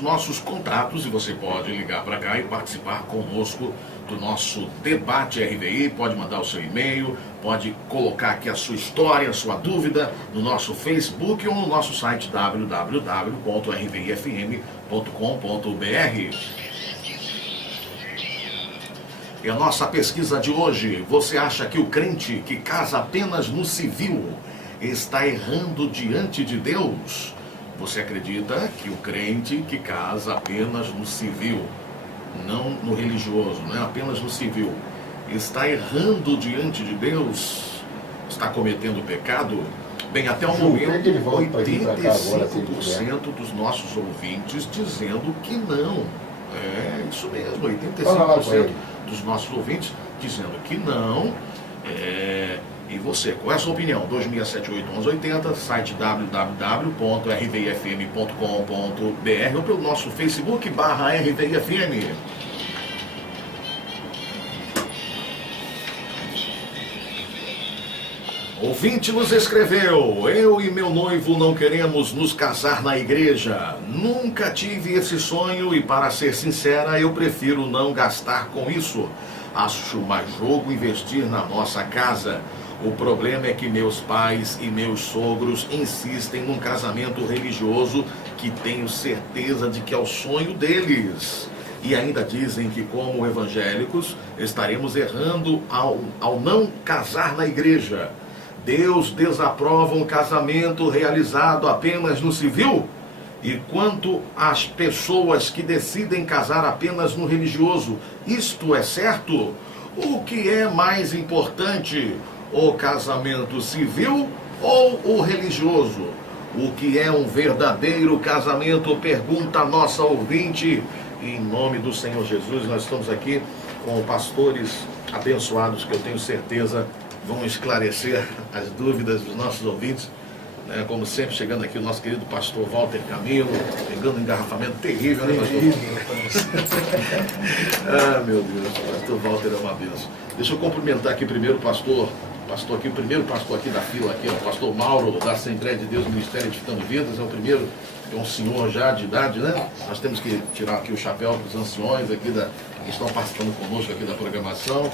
nossos contatos e você pode ligar para cá e participar conosco do nosso debate RVI. Pode mandar o seu e-mail, pode colocar aqui a sua história, a sua dúvida no nosso Facebook ou no nosso site www.rvifm.com.br. E a nossa pesquisa de hoje: você acha que o crente que casa apenas no civil está errando diante de Deus? Você acredita que o crente que casa apenas no civil, não no religioso, né? Apenas no civil, está errando diante de Deus? Está cometendo pecado? Bem, até o momento, 85% dos nossos ouvintes dizendo que não. É isso mesmo, 85% dos nossos ouvintes dizendo que não. E você, qual é a sua opinião? 2678-1180, site www.rvifm.com.br ou pelo nosso Facebook /RVIFM. Ouvinte nos escreveu: eu e meu noivo não queremos nos casar na igreja. Nunca tive esse sonho e, para ser sincera, eu prefiro não gastar com isso. Acho mais jogo investir na nossa casa. O problema é que meus pais e meus sogros insistem num casamento religioso que tenho certeza de que é o sonho deles. E ainda dizem que, como evangélicos, estaremos errando ao não casar na igreja. Deus desaprova um casamento realizado apenas no civil? E quanto às pessoas que decidem casar apenas no religioso, isto é certo? O que é mais importante? O casamento civil ou o religioso? O que é um verdadeiro casamento? Pergunta a nossa ouvinte. Em nome do Senhor Jesus, nós estamos aqui com pastores abençoados que eu tenho certeza vão esclarecer as dúvidas dos nossos ouvintes. Como sempre, chegando aqui o nosso querido pastor Walter Camilo, pegando um engarrafamento terrível, né, pastor? Ah, meu Deus, o pastor Walter é uma bênção. Deixa eu cumprimentar aqui primeiro o pastor aqui, o primeiro pastor aqui da fila, aqui, o pastor Mauro, da Assembleia de Deus, Ministério Edificando Vidas, é o primeiro, é um senhor já de idade, né? Nós temos que tirar aqui o chapéu dos anciões aqui que estão participando conosco aqui da programação.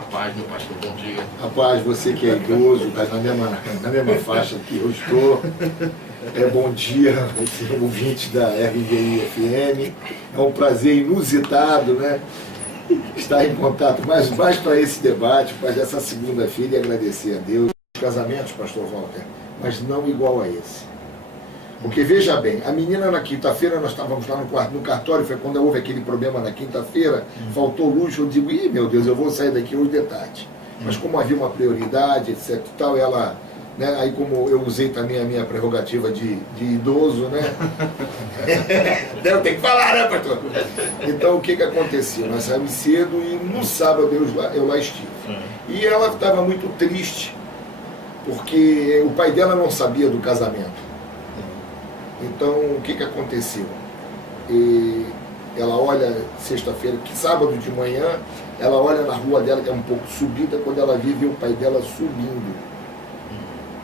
A paz, meu pastor, bom dia. A paz, você que é idoso, está na mesma faixa que eu estou. Bom dia, você é ouvinte da RVI-FM. É um prazer inusitado, né? Estar em contato mais para esse debate, para essa segunda-feira, e agradecer a Deus. Os casamentos, pastor Walter, mas não igual a esse. Porque veja bem, a menina na quinta-feira, nós estávamos lá no cartório, foi quando houve aquele problema na quinta-feira, faltou luz, eu digo, meu Deus, eu vou sair daqui hoje de tarde. Mas como havia uma prioridade, etc e tal, ela, né, aí como eu usei também a minha prerrogativa de idoso, né? Eu tenho que falar, né, pastor? Então o que aconteceu? Nós saímos cedo e no sábado eu lá estive. E ela estava muito triste, porque o pai dela não sabia do casamento. Então, o que aconteceu? Ela olha, sexta-feira, que sábado de manhã, ela olha na rua dela, que é um pouco subida, quando ela vê o pai dela subindo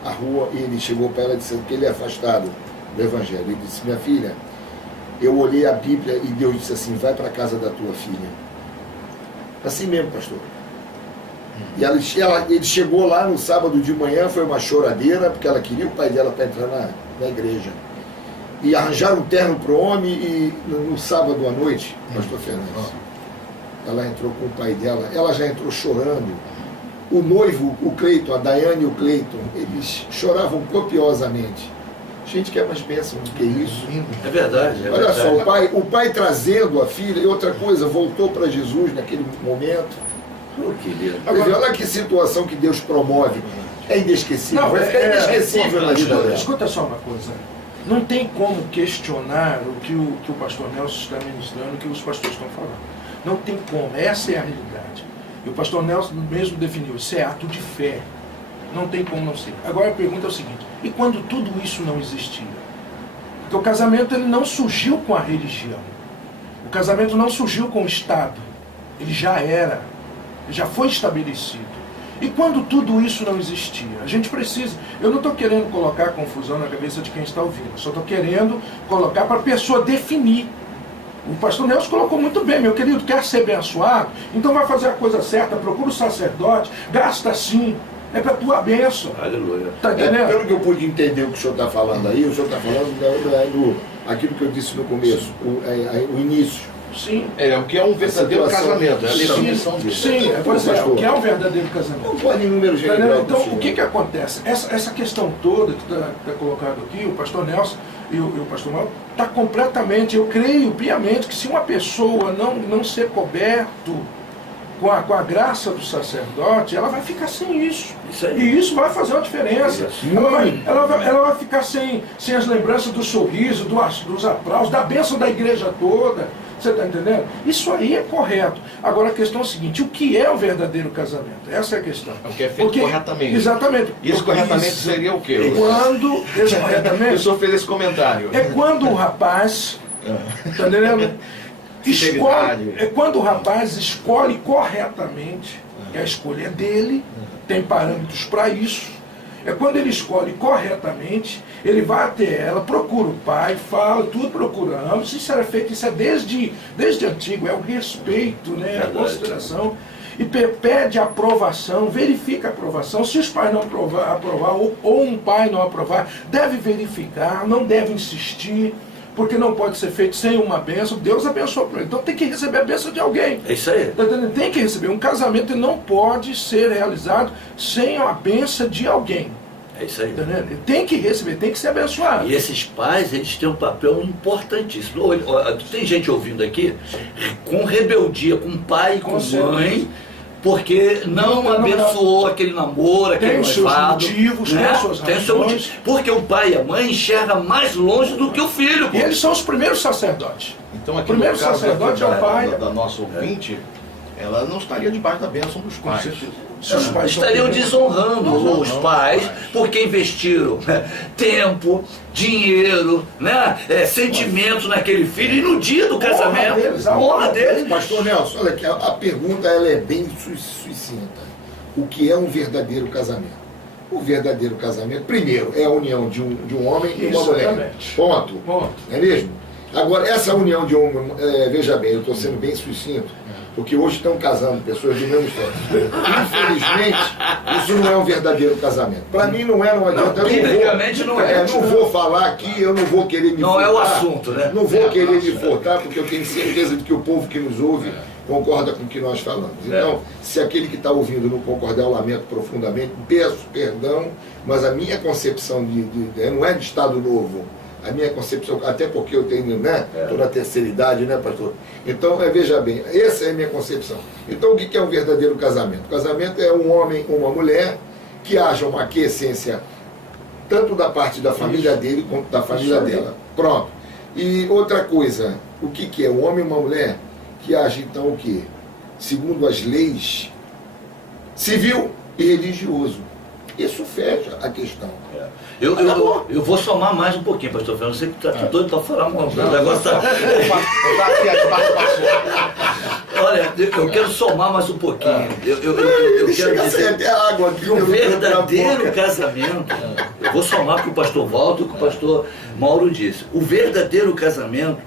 a rua, e ele chegou para ela dizendo que ele é afastado do Evangelho. Ele disse: minha filha, eu olhei a Bíblia e Deus disse assim, vai para a casa da tua filha. Assim mesmo, pastor. E ele chegou lá no sábado de manhã, foi uma choradeira, porque ela queria o pai dela para entrar na igreja. E arranjaram um terno para o homem, e no sábado à noite, pastor Fernandes, ela entrou com o pai dela, ela já entrou chorando. O noivo, o Cleiton, a Daiane e o Cleiton, eles choravam copiosamente. Gente, quer mais bênção do que isso? É verdade. Olha só, o pai trazendo a filha, e outra coisa, voltou para Jesus naquele momento. Agora, olha que situação que Deus promove. É inesquecível. Não, vai ficar inesquecível na vida dela. Escuta só uma coisa. Não tem como questionar o que o pastor Nelson está ministrando, o que os pastores estão falando. Não tem como. Essa é a realidade. E o pastor Nelson mesmo definiu, isso é ato de fé. Não tem como não ser. Agora a pergunta é o seguinte: e quando tudo isso não existia? Porque o casamento ele não surgiu com a religião. O casamento não surgiu com o Estado. Ele já era. Ele já foi estabelecido. E quando tudo isso não existia? A gente precisa... Eu não estou querendo colocar confusão na cabeça de quem está ouvindo. Só estou querendo colocar para a pessoa definir. O pastor Nelson colocou muito bem, meu querido, quer ser abençoado? Então vai fazer a coisa certa, procura o sacerdote, gasta sim, é para a tua bênção. Aleluia. Tá entendendo? Pelo que eu pude entender o que o senhor está falando aí, o senhor está falando aquilo que eu disse no começo, o início. Sim. É, o que é um verdadeiro Situação. casamento, é a Sim, definição dele. Sim, pois é, o que é um verdadeiro casamento. Não pode em número Entendeu? geral. Então, o que acontece? Essa questão toda que está colocado aqui, o pastor Nelson e o pastor Mauro, está completamente, eu creio piamente que se uma pessoa não ser coberto com a graça do sacerdote, ela vai ficar sem isso. Isso aí. E isso vai fazer uma diferença. Isso. Ela vai ficar sem as lembranças do sorriso, dos aplausos, da bênção da igreja toda. Você está entendendo? Isso aí é correto. Agora a questão é a seguinte: o que é o verdadeiro casamento? Essa é a questão. É o que é feito corretamente. Exatamente. Isso Porque corretamente seria o quê? Quando. Esse O corretamente senhor fez esse comentário. é quando o rapaz. Está entendendo? Sinceridade. É quando o rapaz escolhe corretamente, que a escolha é dele, tem parâmetros para isso. É quando ele escolhe corretamente, ele vai até ela, procura o pai, fala, tudo procura ambos. Isso era feito, isso é desde antigo, é o respeito, né, a consideração. E pede aprovação, verifica a aprovação. Se os pais não aprovar ou um pai não aprovar, deve verificar, não deve insistir, porque não pode ser feito sem uma bênção. Deus abençoou para ele. Então tem que receber a bênção de alguém. É isso aí. Tá entendendo? Tem que receber. Um casamento não pode ser realizado sem a bênção de alguém. É isso aí. Tá entendendo? Ele tem que receber, tem que ser abençoado. E esses pais, eles têm um papel importantíssimo. Olha, tem gente ouvindo aqui com rebeldia, com pai e com mãe, porque não abençoou aquele namoro, aquele Tem os seus noivado, motivos, né? tem as suas Tem o seu razões. motivo. Porque o pai e a mãe enxergam mais longe do que o filho. E eles são os primeiros sacerdotes. Então aqui Primeiro no caso sacerdote é o pai. da nossa ouvinte, ela não estaria debaixo da bênção dos pais. Se os pais Estariam desonrando os pais pais. porque investiram tempo, dinheiro, né? Sentimentos naquele filho e no dia do casamento, deles, a honra deles. Pastor Nelson, olha aqui, a pergunta ela é bem sucinta. O que é um verdadeiro casamento? O verdadeiro casamento, primeiro, é a união de um homem e uma mulher. Exatamente. Ponto. Ponto. Não é mesmo? Agora, essa união de homem, veja bem, eu estou sendo bem sucinto, porque hoje estão casando pessoas do mesmo sexo. Infelizmente, isso não é um verdadeiro casamento. Para mim não adianta. Biblicamente não é. Não vou falar aqui, eu não vou querer me Não furtar. é o assunto, né? Não vou querer me furtar, porque eu tenho certeza de que o povo que nos ouve concorda com o que nós falamos. Então, se aquele que está ouvindo não concordar, eu lamento profundamente, peço perdão, mas a minha concepção não é de Estado Novo. A minha concepção, até porque eu tenho, né, toda a terceira idade, né, pastor? Então, veja bem, essa é a minha concepção. Então, o que é um verdadeiro casamento? O casamento é um homem ou uma mulher que haja uma aquiescência tanto da parte da família dele quanto da família dela. Pronto. E outra coisa, o que é? Um homem e uma mulher que age, então, o quê? Segundo as leis civil e religioso. Isso fecha a questão. Eu vou somar mais um pouquinho, pastor Fernando. Você que está doido para falar, mano. O negócio tá... Olha, eu quero somar mais um pouquinho. Eu quero dizer até água aqui. o verdadeiro casamento. Eu vou somar para o pastor Walter o que o pastor Mauro disse. O verdadeiro casamento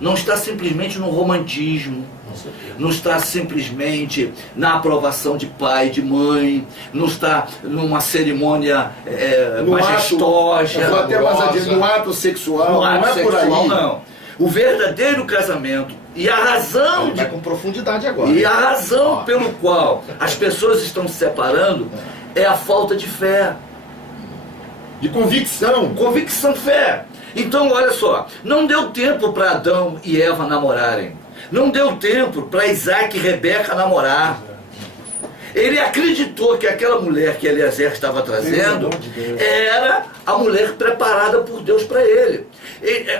não está simplesmente no romantismo, não está simplesmente na aprovação de pai, de mãe, não está numa cerimônia majestosa, eu vou até mais adiante, no ato sexual, no ato não é sexual, por aí. não. O verdadeiro casamento e a razão Vai com profundidade agora. e a razão pelo qual as pessoas estão se separando é a falta de fé. De convicção. Convicção, fé. Então, olha só, não deu tempo para Adão e Eva namorarem. Não deu tempo para Isaac e Rebeca namorar. Ele acreditou que aquela mulher que Eliezer estava trazendo era a mulher preparada por Deus para ele.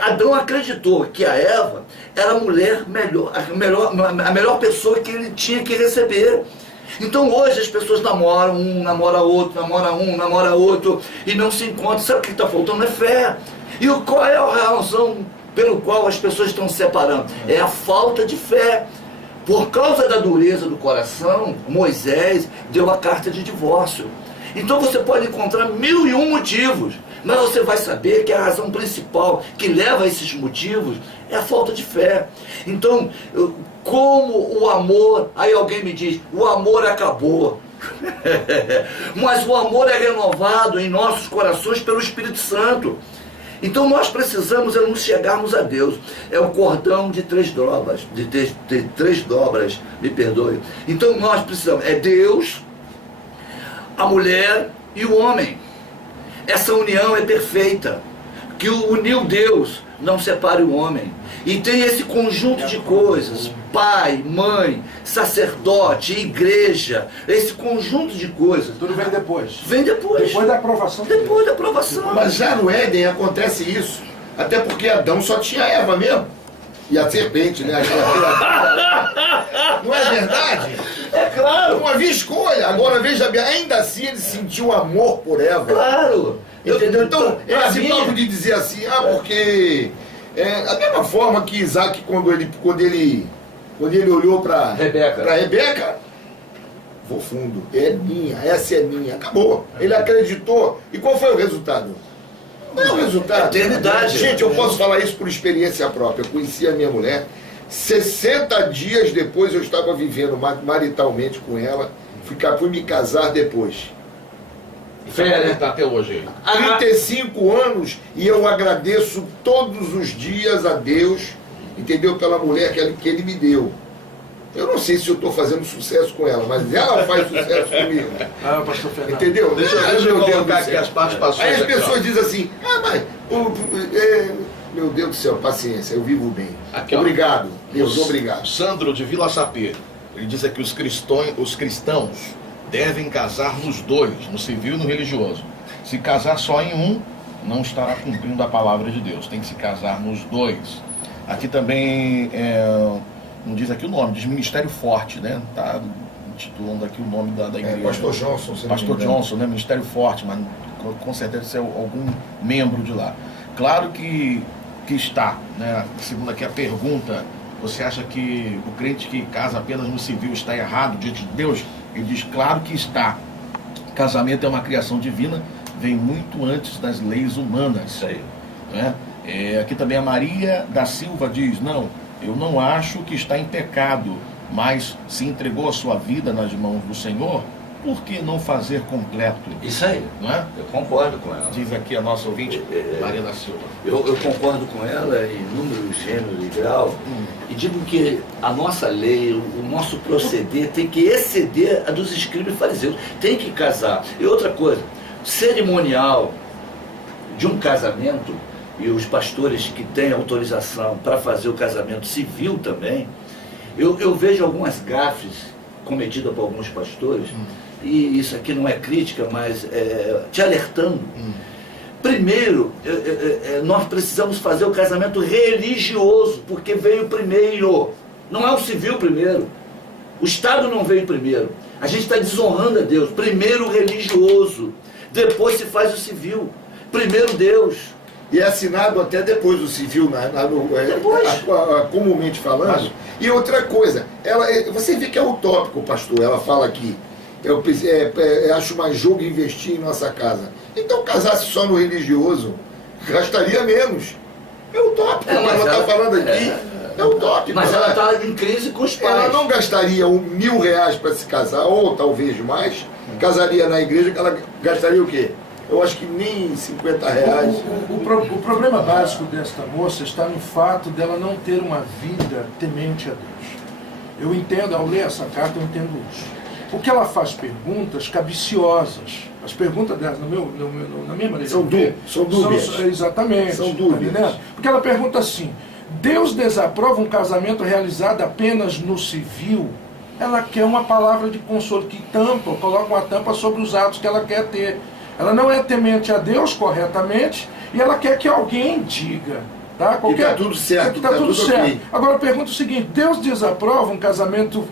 Adão acreditou que a Eva era a mulher a melhor pessoa que ele tinha que receber. Então hoje as pessoas namoram um, namora outro, namora um, namora outro e não se encontram. Sabe o que está faltando? É fé. E qual é a razão pelo qual as pessoas estão se separando? É a falta de fé. Por causa da dureza do coração, Moisés deu a carta de divórcio. Então você pode encontrar 1001 motivos, Mas você vai saber que a razão principal que leva a esses motivos é a falta de fé. Então, como o amor, aí alguém me diz, o amor acabou. Mas o amor é renovado em nossos corações pelo Espírito Santo. Então nós precisamos nos chegarmos a Deus. É o cordão de 3 dobras, de 3 dobras, me perdoe. Então nós precisamos, é Deus, a mulher e o homem. Essa união é perfeita. Que uniu Deus não separe o homem. E tem esse conjunto de coisas, pai, mãe, sacerdote, igreja, esse conjunto de coisas. Tudo vem depois. Vem depois. Depois da aprovação. Depois da aprovação. Mas já no Éden acontece isso. Até porque Adão só tinha Eva mesmo. E a serpente, né? Não é verdade? É claro. Não havia escolha. Agora veja bem, ainda assim ele sentiu amor por Eva. Claro. Entendeu? Então, esse papo de dizer assim, porque a mesma forma que Isaac, quando ele olhou para Rebeca, vou fundo, é minha, essa é minha, acabou. Ele acreditou. E qual foi o resultado? Não é o resultado. Eternidade. Gente, eu posso falar isso por experiência própria. Eu conheci a minha mulher, 60 dias depois eu estava vivendo maritalmente com ela, fui me casar depois. Fé, tá até hoje aí. 35 anos e eu agradeço todos os dias a Deus, entendeu? Pela mulher que ele me deu. Eu não sei se eu estou fazendo sucesso com ela, mas ela faz sucesso comigo. Pastor Fernando. Entendeu? Deixa eu colocar aqui as participações. Aí as aqui, pessoas ó. dizem assim, mas meu Deus do céu, paciência, eu vivo bem. Aqui, ó. Obrigado, Deus, obrigado. Sandro de Vila Sapê, ele diz aqui: os cristãos devem casar nos dois, no civil e no religioso. Se casar só em um, não estará cumprindo a palavra de Deus. Tem que se casar nos dois. Aqui também, não diz aqui o nome, diz Ministério Forte, né? Tá intitulando aqui o nome da igreja. Pastor Johnson. Pastor Johnson, né? Ministério Forte, mas com certeza ser algum membro de lá. Claro que está, né? Segundo aqui a pergunta, você acha que o crente que casa apenas no civil está errado diante de Deus? Ele diz, claro que está. Casamento é uma criação divina, vem muito antes das leis humanas. Isso aí. Né? Aqui também a Maria da Silva diz, não, eu não acho que está em pecado, mas se entregou a sua vida nas mãos do Senhor, por que não fazer completo? Isso aí. Não é? Eu concordo com ela. Diz aqui a nossa ouvinte, Maria da Silva. Eu concordo com ela em número, gênero e grau, e digo que a nossa lei, o nosso proceder tem que exceder a dos escribas e fariseus. Tem que casar. E outra coisa, cerimonial de um casamento, e os pastores que têm autorização para fazer o casamento civil também, eu vejo algumas gafes cometidas por alguns pastores, e isso aqui não é crítica, mas te alertando. Primeiro, nós precisamos fazer o casamento religioso, porque veio primeiro. Não é o civil primeiro. O Estado não veio primeiro. A gente está desonrando a Deus. Primeiro o religioso, depois se faz o civil. Primeiro Deus. E é assinado até depois do civil, comumente falando. E outra coisa, você vê que é utópico, pastor, ela fala aqui, eu acho mais jogo investir em nossa casa. Então casasse só no religioso, gastaria menos. É utópico, mas ela está falando aqui, é utópico. Mas ela está em crise com os pais. Ela não gastaria R$1.000 para se casar, ou talvez mais, casaria na igreja, que ela gastaria o quê? Eu acho que nem R$50. O problema básico desta moça está no fato dela não ter uma vida temente a Deus. Eu entendo, ao ler essa carta, eu entendo isso. Porque ela faz perguntas cabiciosas. As perguntas dela, na minha maneira são de ver, são dúbias. Exatamente. São dúbias. Tá entendendo? Porque ela pergunta assim, Deus desaprova um casamento realizado apenas no civil? Ela quer uma palavra de consolo que tampa, coloca uma tampa sobre os atos que ela quer ter. Ela não é temente a Deus corretamente e ela quer que alguém diga. Tá? Que está tudo certo. Está tudo certo. Okay. Agora eu pergunto o seguinte, Deus desaprova um casamento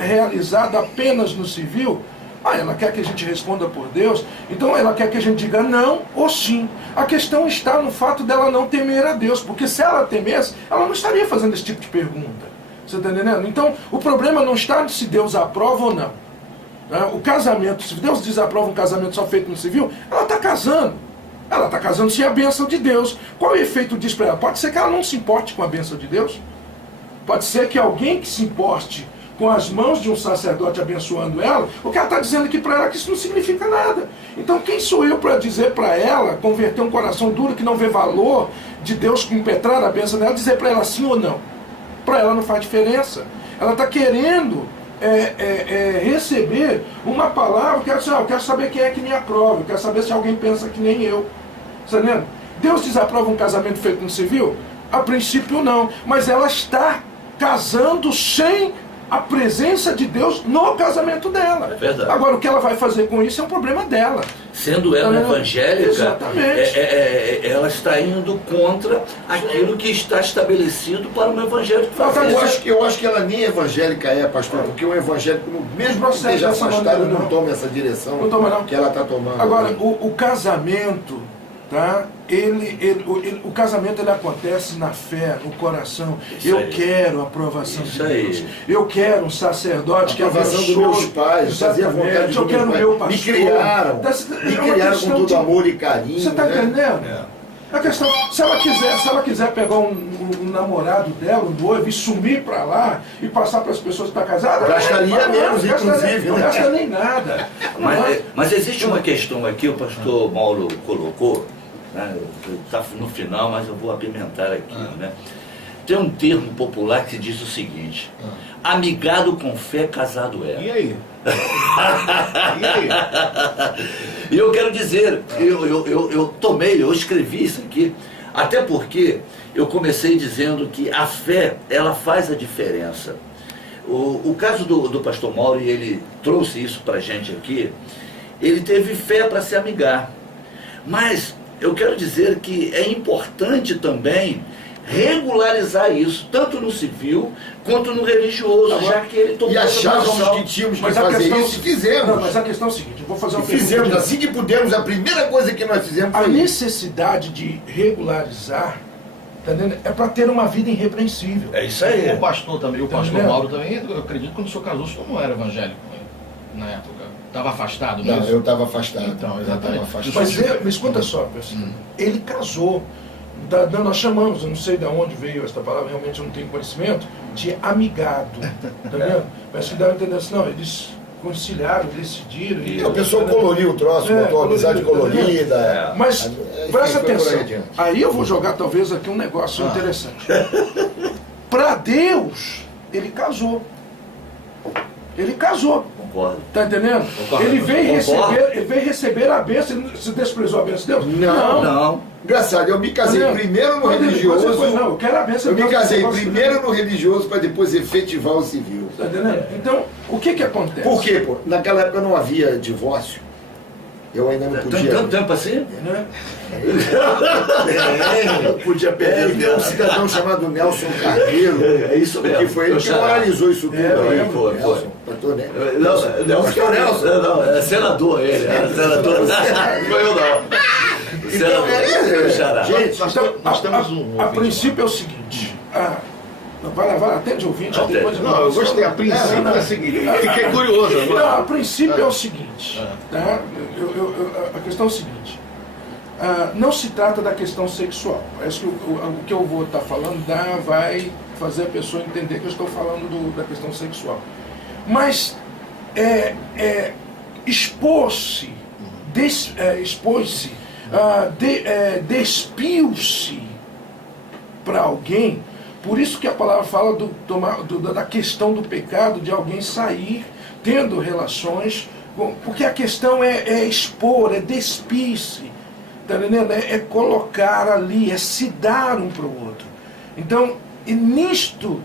realizado apenas no civil? Ela quer que a gente responda por Deus, então ela quer que a gente diga não ou sim. A questão está no fato dela não temer a Deus, porque se ela temesse, ela não estaria fazendo esse tipo de pergunta. Você está entendendo? Então o problema não está se Deus aprova ou não. O casamento, se Deus desaprova um casamento só feito no civil, ela está casando. Ela está casando sem a bênção de Deus. Qual é o efeito disso para ela? Pode ser que ela não se importe com a bênção de Deus. Pode ser que alguém que se importe com as mãos de um sacerdote abençoando ela, o que ela está dizendo aqui para ela é que isso não significa nada. Então quem sou eu para dizer para ela, converter um coração duro que não vê valor de Deus impetrar a bênção dela, dizer para ela sim ou não? Para ela não faz diferença. Ela está querendo receber uma palavra, eu quero saber quem é que me aprova, eu quero saber se alguém pensa que nem eu. Está entendendo? Deus desaprova um casamento feito no civil? A princípio não, mas ela está casando sem a presença de Deus no casamento dela. É verdade. Agora, o que ela vai fazer com isso é um problema dela. Sendo ela evangélica, exatamente. Ela está indo contra aquilo que está estabelecido para um evangélico. Eu acho que ela nem evangélica é, pastor, porque o evangélico, mesmo que esteja afastado, não toma essa direção que ela está tomando. Agora, o casamento, tá? O casamento ele acontece na fé, no coração. Eu quero a aprovação de Deus. Eu quero um sacerdote que aprovação dos meus pais, fazer a vontade do meu pai. Me criaram com todo amor e carinho. Você está entendendo? A questão, se ela quiser pegar um namorado dela, um noivo, e sumir para lá e passar para as pessoas que estão casadas, gastaria menos, inclusive. Não gasta nem nada. Mas existe uma questão aqui, o pastor Mauro colocou. Está no final, mas eu vou apimentar aqui. Né? Tem um termo popular que diz o seguinte: amigado com fé, casado é. E aí? E eu quero dizer, eu escrevi isso aqui, até porque eu comecei dizendo que a fé, ela faz a diferença. O caso do pastor Mauro, e ele trouxe isso para a gente aqui, ele teve fé para se amigar. Mas eu quero dizer que é importante também regularizar isso, tanto no civil quanto no religioso, já que ele tomou essa achávamos que tínhamos que fazer isso e fizemos. Não, mas a questão é o seguinte, eu vou fazer uma pergunta. Fizemos assim que pudemos, a primeira coisa que nós fizemos foi a necessidade de regularizar, tá entendendo? É para ter uma vida irrepreensível. É isso aí. O pastor também, o pastor Mauro também, eu acredito que quando o senhor casou, o senhor não era evangélico na época. Estava afastado mesmo? Não, eu estava afastado. Então, exatamente. Mas escuta só, pessoal. Ele casou. Nós chamamos, eu não sei de onde veio esta palavra, realmente eu não tenho conhecimento, de amigado. Tá vendo? Mas que dá a entender assim, não, eles conciliaram, decidiram. E a pessoa coloriu o troço, botou a amizade colorida. Mas presta atenção. Aí eu vou jogar talvez aqui um negócio interessante. Para Deus, ele casou. Ele casou. Concordo. Tá entendendo? Concordo. Ele veio receber a bênção. Ele se desprezou a bênção de Deus? Não. Engraçado, eu me casei primeiro no religioso. Não, eu quero a bênção de Deus. Eu me casei primeiro no religioso para depois efetivar o civil. Tá entendendo? Então, o que acontece? Por quê? Pô? Naquela época não havia divórcio. Eu ainda não podia. Tanto tempo assim? Eu podia perder. Tem um cidadão chamado Nelson Carneiro. É isso mesmo. Que foi ele que moralizou isso tudo. Foi. Pastor Nelson. Não, é senador ele. Senador. Foi eu não. Gente, nós temos um. A princípio é o seguinte. Vai, atende o ouvinte. Não, eu gostei. A princípio é o seguinte. Fiquei curioso agora. Não, a princípio é o seguinte. Tá? A questão é o seguinte. Não se trata da questão sexual. Acho que o que eu vou estar falando vai fazer a pessoa entender que eu estou falando da questão sexual. Mas expôs-se, despiu-se para alguém. Por isso que a palavra fala da questão do pecado, de alguém sair tendo relações, porque a questão é expor, é despir-se, tá entendendo? É colocar ali, é se dar um para o outro. Então, é nisto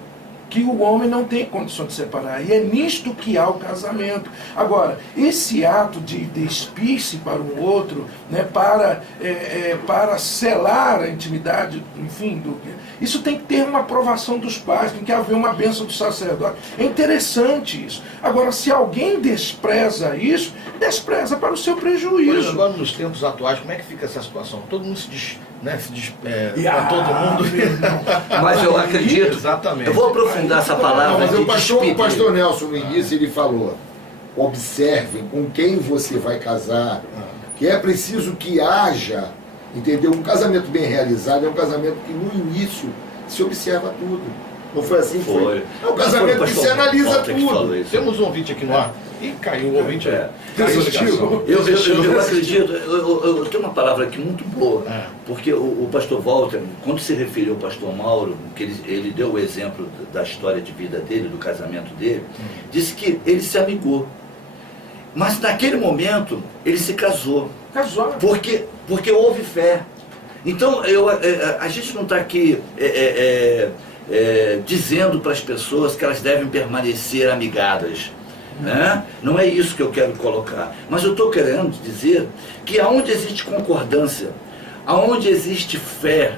que o homem não tem condição de separar, e é nisto que há o casamento. Agora, esse ato de despir-se para um outro, né, para selar a intimidade, enfim, isso tem que ter uma aprovação dos pais, tem que haver uma bênção do sacerdote. É interessante isso. Agora, se alguém despreza isso, despreza para o seu prejuízo. Agora, nos tempos atuais, como é que fica essa situação? Todo mundo se diz, para todo mundo. Mas eu acredito. Exatamente. Eu vou aprofundar essa palavra. Mas o pastor Nelson, no início, ele falou: observem com quem você vai casar, que é preciso que haja Entendeu? Um casamento bem realizado é um casamento que no início se observa tudo. Não foi assim? Foi. É um casamento que se analisa tudo. Temos um ouvinte aqui no ar. Ih, caiu o ouvinte aí. Caiu a ligação. Eu acredito, eu tenho uma palavra aqui muito boa, porque o pastor Walter, quando se referiu ao pastor Mauro, que ele deu o exemplo da história de vida dele, do casamento dele, disse que ele se amigou. Mas naquele momento, ele se casou. Casou. Porque houve fé. Então, a gente não está aqui dizendo para as pessoas que elas devem permanecer amigadas. Né? Não é isso que eu quero colocar. Mas eu estou querendo dizer que aonde existe concordância, aonde existe fé,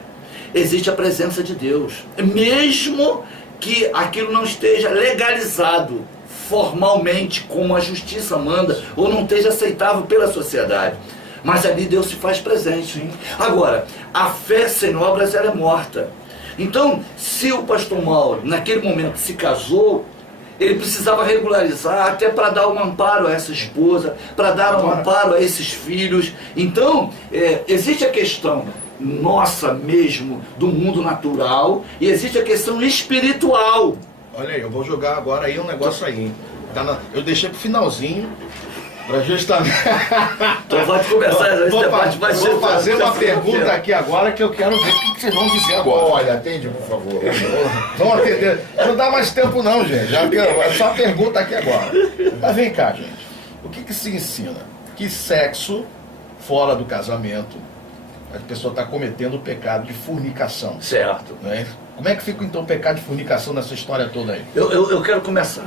existe a presença de Deus. Mesmo que aquilo não esteja legalizado formalmente, como a justiça manda, ou não esteja aceitável pela sociedade. Mas ali Deus se faz presente. Sim. Agora, a fé sem obras ela é morta. Então, se o pastor Mauro, naquele momento, se casou, ele precisava regularizar até para dar um amparo a essa esposa, para dar um amparo a esses filhos. Então, existe a questão nossa mesmo, do mundo natural, e existe a questão espiritual. Olha aí, eu vou jogar agora aí um negócio aí. Eu deixei pro finalzinho, para justamente... Então pode começar, esse debate vai ser... Vou fazer uma pergunta aqui agora que eu quero ver o que vocês vão dizer agora. Olha, atende, por favor. Vamos atender. Não dá mais tempo não, gente. É só pergunta aqui agora. Mas vem cá, gente. O que se ensina? Que sexo fora do casamento, a pessoa está cometendo o pecado de fornicação. Certo. Né? Como é que fica então o pecado de fornicação nessa história toda aí? Eu quero começar.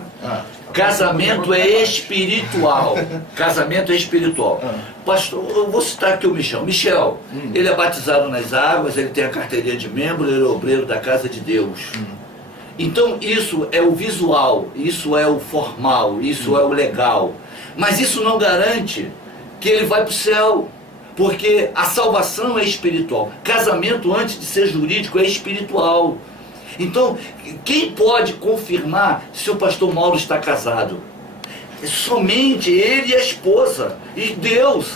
Casamento é espiritual. Casamento é espiritual. Pastor, eu vou citar aqui o Michel. Michel, ele é batizado nas águas, ele tem a carteirinha de membro, ele é obreiro da casa de Deus. Então isso é o visual, isso é o formal, isso é o legal. Mas isso não garante que ele vai para o céu. Porque a salvação é espiritual. Casamento, antes de ser jurídico, é espiritual. Então, quem pode confirmar se o pastor Mauro está casado? Somente ele e a esposa, e Deus.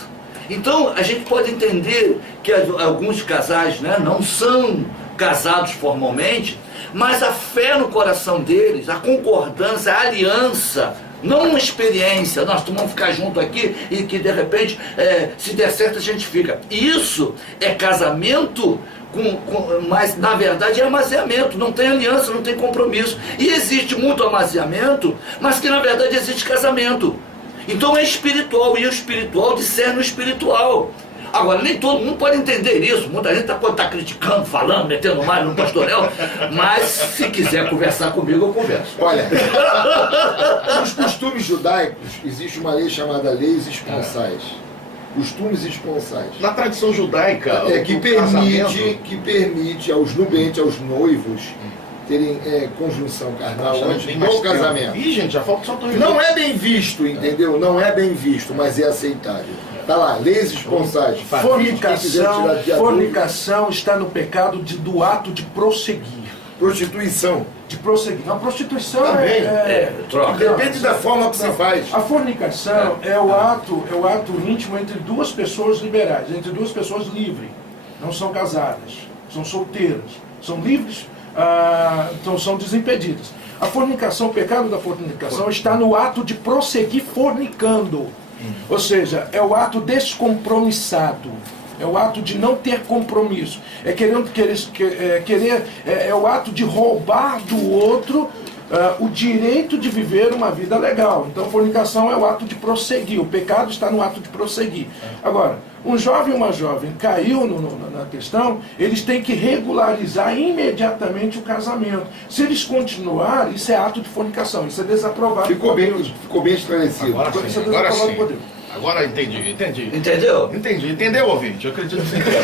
Então, a gente pode entender que alguns casais, né, não são casados formalmente, mas a fé no coração deles, a concordância, a aliança, não uma experiência, nós vamos ficar junto aqui e que de repente, se der certo, a gente fica. Isso é casamento, mas na verdade é amaziamento, não tem aliança, não tem compromisso. E existe muito amaziamento, mas que na verdade existe casamento. Então é espiritual, e o espiritual discerne o espiritual. Agora, nem todo mundo pode entender isso. Muita gente pode estar criticando, falando, metendo mais no pastorel, mas se quiser conversar comigo, eu converso. Olha, nos costumes judaicos existe uma lei chamada leis esponsais. Costumes esponsais. Na tradição judaica, que permite aos nubentes, aos noivos, terem conjunção carnal antes do casamento. Ih, gente, já falta só Não é bem visto, entendeu? Não é bem visto, mas é aceitável. Tá lá, leis esponsais. Fornicação está no pecado do ato de prosseguir. Prostituição. De prosseguir. Não, prostituição também. Troca. Depende da forma que se faz. A fornicação é o ato íntimo entre duas pessoas liberais, entre duas pessoas livres. Não são casadas, são solteiras, são livres, então são desimpedidas. A fornicação, o pecado da fornicação está no ato de prosseguir fornicando. Ou seja, é o ato descompromissado. É o ato de não ter compromisso. É o ato de roubar do outro o direito de viver uma vida legal. Então, fornicação é o ato de prosseguir. O pecado está no ato de prosseguir. Agora, um jovem e uma jovem caiu na questão, eles têm que regularizar imediatamente o casamento. Se eles continuarem, isso é ato de fornicação. Isso é desaprovado. Ficou bem esclarecido. Agora sim. Agora entendi. Entendeu? Entendeu, ouvinte? Eu acredito que você entendeu.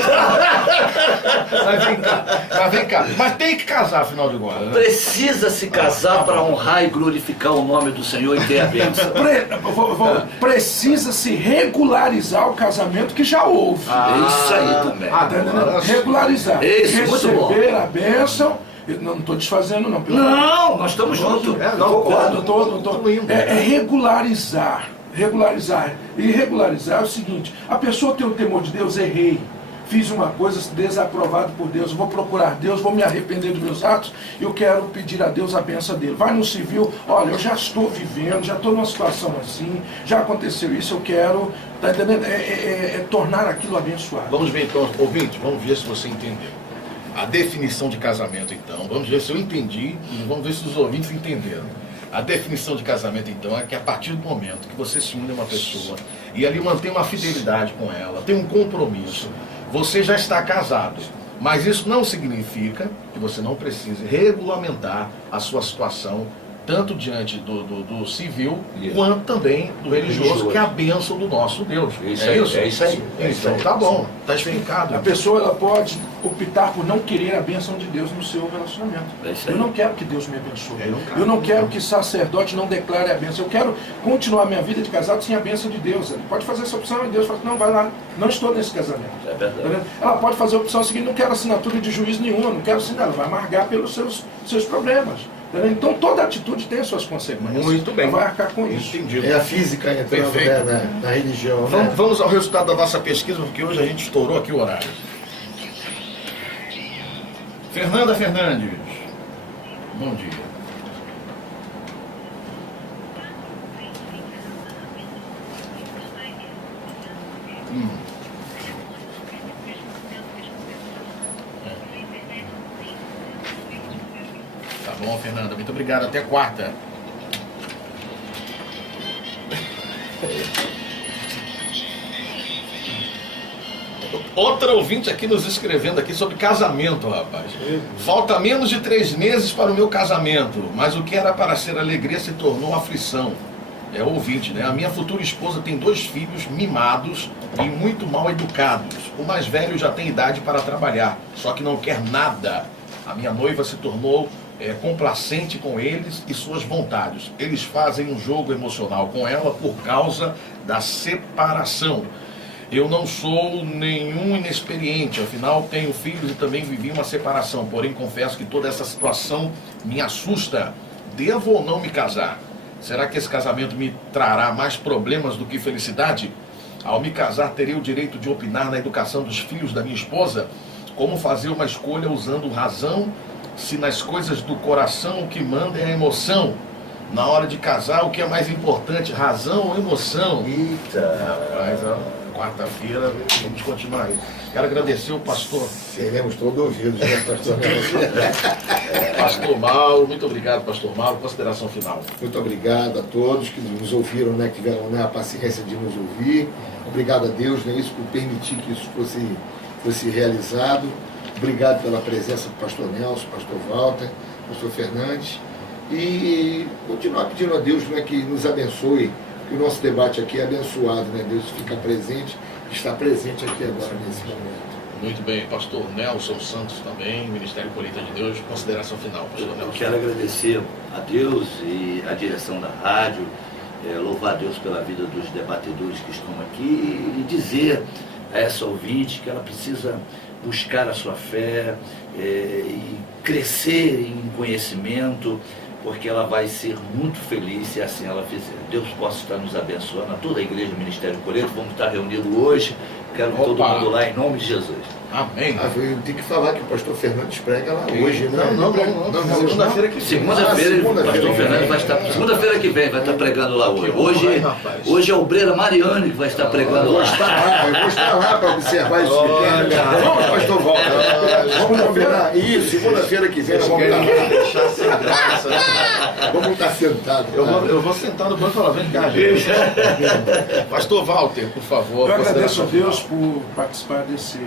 Mas vem cá. Mas tem que casar, afinal de contas. Né? Precisa se casar para honrar e glorificar o nome do Senhor e ter a bênção. Precisa se regularizar o casamento que já houve. Isso aí também. Regularizar. Isso, muito bom. Receber a bênção. Não estou desfazendo, não. Não, nós estamos juntos. É regularizar. Regularizar. E regularizar é o seguinte: a pessoa tem o temor de Deus, errei. fiz uma coisa desaprovada por Deus, eu vou procurar Deus, vou me arrepender dos meus atos, eu quero pedir a Deus a bênção dele. Vai no civil, olha, eu já estou vivendo, já estou numa situação assim, já aconteceu isso, eu quero, tá entendendo? Tornar aquilo abençoado. Vamos ver então, ouvinte, vamos ver se você entendeu. A definição de casamento, então, vamos ver se eu entendi e vamos ver se os ouvintes entenderam. A definição de casamento, então, é que a partir do momento que você se une a uma pessoa e ali mantém uma fidelidade com ela, tem um compromisso, você já está casado. Mas isso não significa que você não precise regulamentar a sua situação, tanto diante do civil, quanto também do religioso, que é a bênção do nosso Deus. Isso é aí, isso? é isso aí. Então tá bom, tá explicado. A pessoa ela pode optar por não querer a bênção de Deus no seu relacionamento. É isso aí. Eu não quero que Deus me abençoe. Eu não quero. Que sacerdote não declare a bênção. Eu quero continuar minha vida de casado sem a bênção de Deus. Ele pode fazer essa opção e Deus fala, não, vai lá, não estou nesse casamento. É verdade. Tá vendo? Ela pode fazer a opção seguinte, não quero assinatura de juiz nenhuma, não quero assinar, ela vai amargar pelos seus problemas. Tá vendo? Então toda atitude tem as suas consequências. Muito bem. Ela vai arcar com isso. Entendido. É a física entrando, né, na religião. Né? Vamos ao resultado da nossa pesquisa, porque hoje a gente estourou aqui o horário. Fernanda Fernandes, bom dia. Tá bom, Fernanda, muito obrigado. Até quarta. Outra ouvinte aqui nos escrevendo aqui sobre casamento, rapaz. Falta menos de 3 meses para o meu casamento, mas o que era para ser alegria se tornou aflição. É ouvinte, né? A minha futura esposa tem 2 filhos mimados e muito mal educados. O mais velho já tem idade para trabalhar, só que não quer nada. A minha noiva se tornou complacente com eles e suas vontades. Eles fazem um jogo emocional com ela por causa da separação. Eu não sou nenhum inexperiente, afinal tenho filhos e também vivi uma separação, porém confesso que toda essa situação me assusta. Devo ou não me casar? Será que esse casamento me trará mais problemas do que felicidade? Ao me casar, terei o direito de opinar na educação dos filhos da minha esposa? Como fazer uma escolha usando razão, se nas coisas do coração o que manda é a emoção? Na hora de casar, o que é mais importante, razão ou emoção? Eita! Rapaz, quarta-feira, vamos continuar aí. Quero agradecer o pastor. Seremos todos ouvidos, né, pastor? Pastor Mauro, muito obrigado, pastor Mauro. Consideração final. Muito obrigado a todos que nos ouviram, né, que tiveram, né, a paciência de nos ouvir. Obrigado a Deus, né, isso por permitir que isso fosse realizado. Obrigado pela presença do pastor Nelson, pastor Walter, pastor Fernandes. E continuar pedindo a Deus, né, que nos abençoe, que o nosso debate aqui é abençoado, né? Deus fica presente, está presente aqui agora nesse momento. Muito bem, pastor Nelson Santos também, Ministério Colheita de Deus. Consideração final, pastor Eu Nelson. quero agradecer a Deus e a direção da rádio, louvar a Deus pela vida dos debatedores que estão aqui e dizer a essa ouvinte que ela precisa buscar a sua fé e crescer em conhecimento, porque ela vai ser muito feliz se assim ela fizer. Deus possa estar nos abençoando, a toda a igreja do Ministério Colheita. Vamos estar reunidos hoje. Quero todo mundo lá em nome de Jesus. Amém. Eu tenho que falar que o pastor Fernandes prega lá hoje, né? Não. Segunda-feira que vem. Segunda-feira, o pastor Fernando vai estar. Segunda-feira que vem vai estar pregando lá hoje. Hoje é a obreira Mariane que vai estar pregando lá. Eu vou estar lá para observar isso. Vamos, pastor Walter. Vamos combinar. Isso, segunda-feira que vem. Vamos Deixar sem graça. Vamos estar sentados. Eu vou sentar no banco e falar, vem cá, gente. Pastor Walter, por favor. Eu agradeço a Deus por participar desse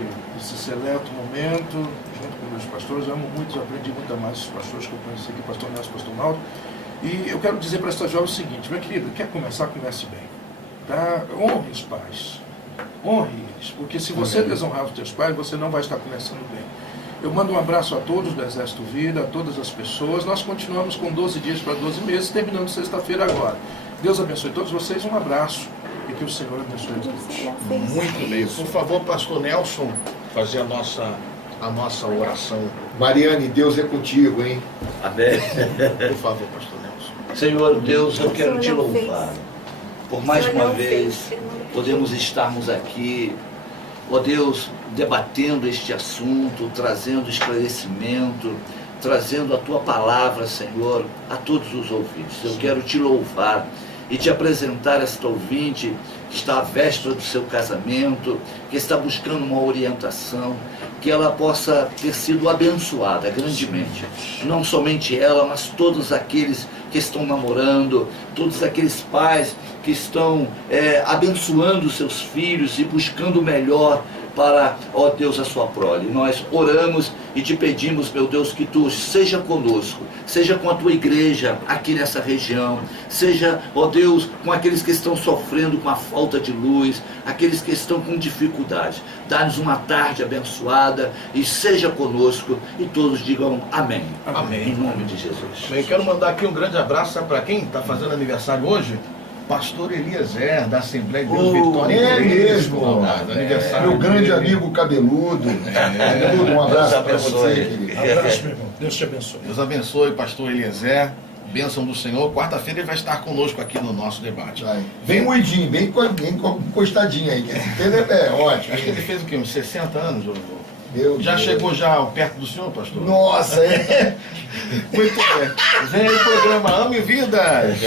seleto momento, junto com meus pastores. Eu amo muito, aprendi muito a mais os pastores que eu conheci aqui, pastor Nelson, pastor Mauro. E eu quero dizer para esta jovem o seguinte: minha querida, quer começar, comece bem. Tá? Honre os pais. Honre eles. Porque se você desonrar os teus pais, você não vai estar começando bem. Eu mando um abraço a todos do Exército Vida, a todas as pessoas. Nós continuamos com 12 dias para 12 meses, terminando sexta-feira agora. Deus abençoe todos vocês, um abraço e que o Senhor abençoe a todos. Muito bem. Por favor, pastor Nelson, fazer a nossa oração. Mariane, Deus é contigo, hein? Amém. Por favor, pastor Nelson. Senhor Deus, eu quero te louvar. Por mais uma vez, podemos estarmos aqui ó Deus, debatendo este assunto, trazendo esclarecimento, trazendo a Tua palavra, Senhor, a todos os ouvintes. Eu quero Te louvar e Te apresentar esta ouvinte que está à véspera do seu casamento, que está buscando uma orientação, que ela possa ter sido abençoada grandemente. Não somente ela, mas todos aqueles que estão namorando, todos aqueles pais que estão abençoando seus filhos e buscando o melhor para, ó Deus, a sua prole. Nós oramos e Te pedimos, meu Deus, que Tu seja conosco, seja com a Tua igreja aqui nessa região, seja, ó Deus, com aqueles que estão sofrendo com a falta de luz, aqueles que estão com dificuldade. Dá-nos uma tarde abençoada e seja conosco, e todos digam amém. Amém. Em nome de Jesus. Eu quero mandar aqui um grande abraço para quem está fazendo aniversário hoje. Pastor Eliezer, da Assembleia de Deus Vitória. É mesmo. Aniversário. Meu grande amigo cabeludo. Cabeludo, um abraço para você, querido. Abraço, meu irmão. Deus te abençoe. Deus abençoe, pastor Eliezer. Bênção do Senhor. Quarta-feira ele vai estar conosco aqui no nosso debate. Vai. Bem moidinho, bem encostadinho aí. É ótimo. Acho que ele fez o quê? Uns 60 anos? Meu Já Deus. chegou já perto do senhor, pastor? Nossa, é. Muito bem. Vem aí o programa Ame Vidas.